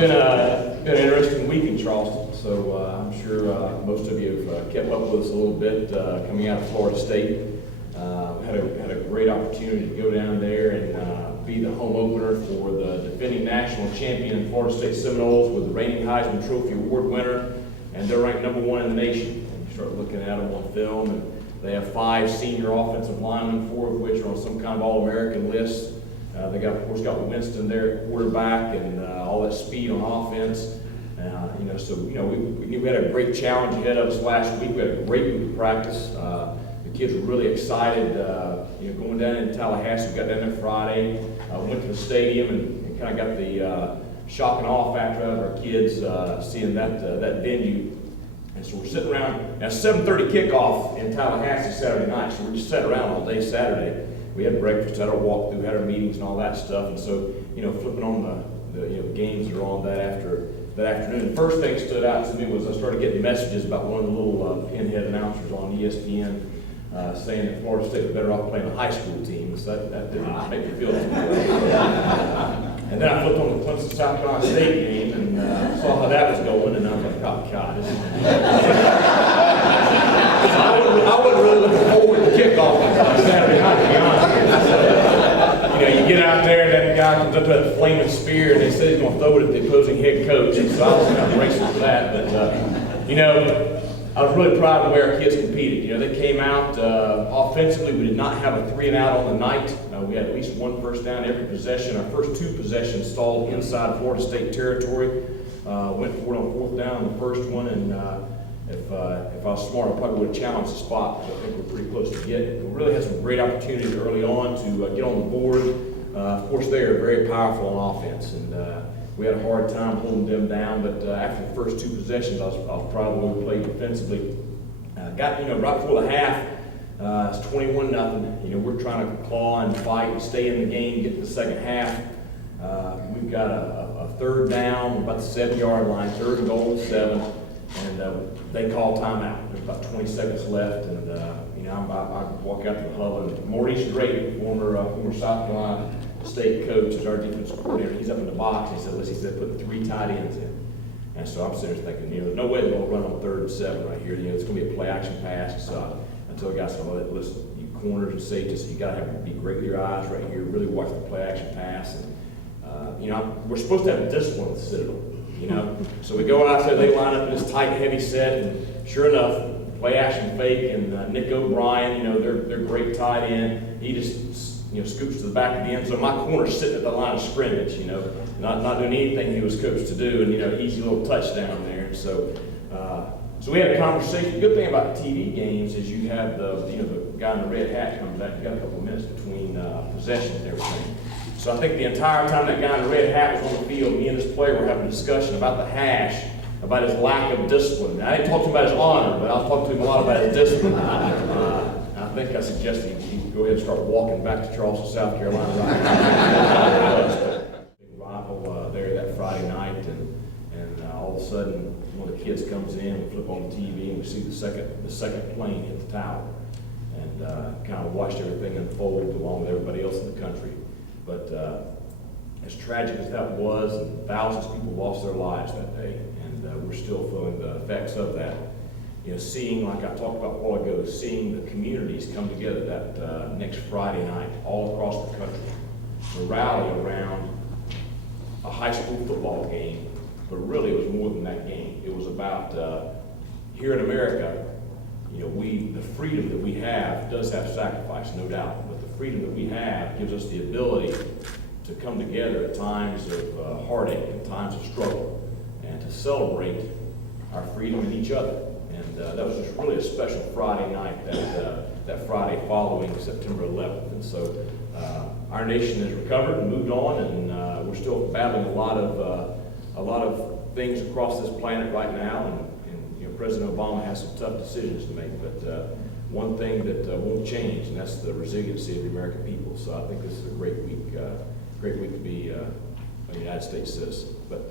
been an interesting week in Charleston, so I'm sure most of you have kept up with us a little bit coming out of Florida State. Had a great opportunity to go down there and be the home opener for the defending national champion Florida State Seminoles with the reigning Heisman Trophy Award winner, and they're ranked #1 in the nation. And you start looking at them on film, and they have 5 senior offensive linemen, 4 of which are on some kind of All-American list. They got, of course, got Winston there at quarterback and all that speed on offense. We had a great challenge ahead of us last week. We had a great week of practice. The kids were really excited. Going down in Tallahassee, we got down there Friday. Went to the stadium and kind of got the shock and awe factor out of our kids seeing that venue. And so we're sitting around at 7:30 kickoff in Tallahassee Saturday night. So we're just sitting around all day Saturday. We had breakfast, had our walkthrough, had our meetings and all that stuff. And so, flipping on the games that are on that afternoon. The first thing that stood out to me was I started getting messages about one of the little pinhead announcers on ESPN saying that Florida State was better off playing a high school team. So that didn't make me feel too good. And then I flipped on the Clemson South Carolina State game and saw how that was going, and I was like, oh God, this is I wasn't really looking forward to kickoff on Saturday night, to be honest. You get out there and that guy comes up to that flaming spear and they say he's going to throw it at the opposing head coach. And so I was kind of bracing for that. But, I was really proud of the way our kids competed. They came out offensively. We did not have a 3-and-out on the night. We had at least 1 first down every possession. Our first 2 possessions stalled inside Florida State territory. Went for it on 4th down on the first one, and if I was smart, I probably would have challenged the spot, because I think we're pretty close to getting it. We really had some great opportunities early on to get on the board. Of course, they are very powerful on offense, and we had a hard time holding them down. But after the first 2 possessions, I was proud of the way we played defensively. Got right before the half, it's 21-0. We're trying to claw and fight and stay in the game, get to the second half. We've got a 3rd down, about the 7-yard line, 3rd and goal, 7. And they call timeout. There's about 20 seconds left, and I walk out to the huddle, and Maurice Drake, former South Carolina State coach, is our defensive coordinator. He's up in the box. He said, put 3 tight ends in. And so I'm sitting there thinking, there's no way they're going to run on 3rd and 7 right here. It's going to be a play action pass. So I told the guys, listen, you corners and safeties, you got to be great with your eyes right here. Really watch the play action pass. And we're supposed to have discipline at the Citadel. So we go out there, they line up in this tight, heavy set, and sure enough, play action fake, and Nick O'Brien, they're great tight end. He just, scoops to the back of the end zone. My corner's sitting at the line of scrimmage, not doing anything he was coached to do, and easy little touchdown there. So we had a conversation. The good thing about TV games is you have the guy in the red hat comes out. You got a couple of minutes between possessions and everything. So I think the entire time that guy in the red hat was on the field, me and this player were having a discussion about the hash, about his lack of discipline. Now, I didn't talk to him about his honor, but I was talking to him a lot about his discipline. I think I suggested he go ahead and start walking back to Charleston, South Carolina. Big rival there that Friday night, and all of a sudden, one of the kids comes in, we flip on the TV, and we see the second plane hit the tower, and kind of watched everything unfold along with everybody else in the country. But as tragic as that was, and thousands of people lost their lives that day, and we're still feeling the effects of that. Seeing, like I talked about a while ago, seeing the communities come together that next Friday night all across the country to rally around a high school football game, but really it was more than that game. It was about here in America, the freedom that we have does have sacrifice, no doubt, but the freedom that we have gives us the ability to come together at times of heartache and times of struggle, and to celebrate our freedom in each other. And that was just really a special Friday night, that Friday following September 11th. And so our nation has recovered and moved on, and we're still battling a lot of things across this planet right now. And President Obama has some tough decisions to make, but one thing that won't change, and that's the resiliency of the American people. So I think this is a great week to be a United States citizen. But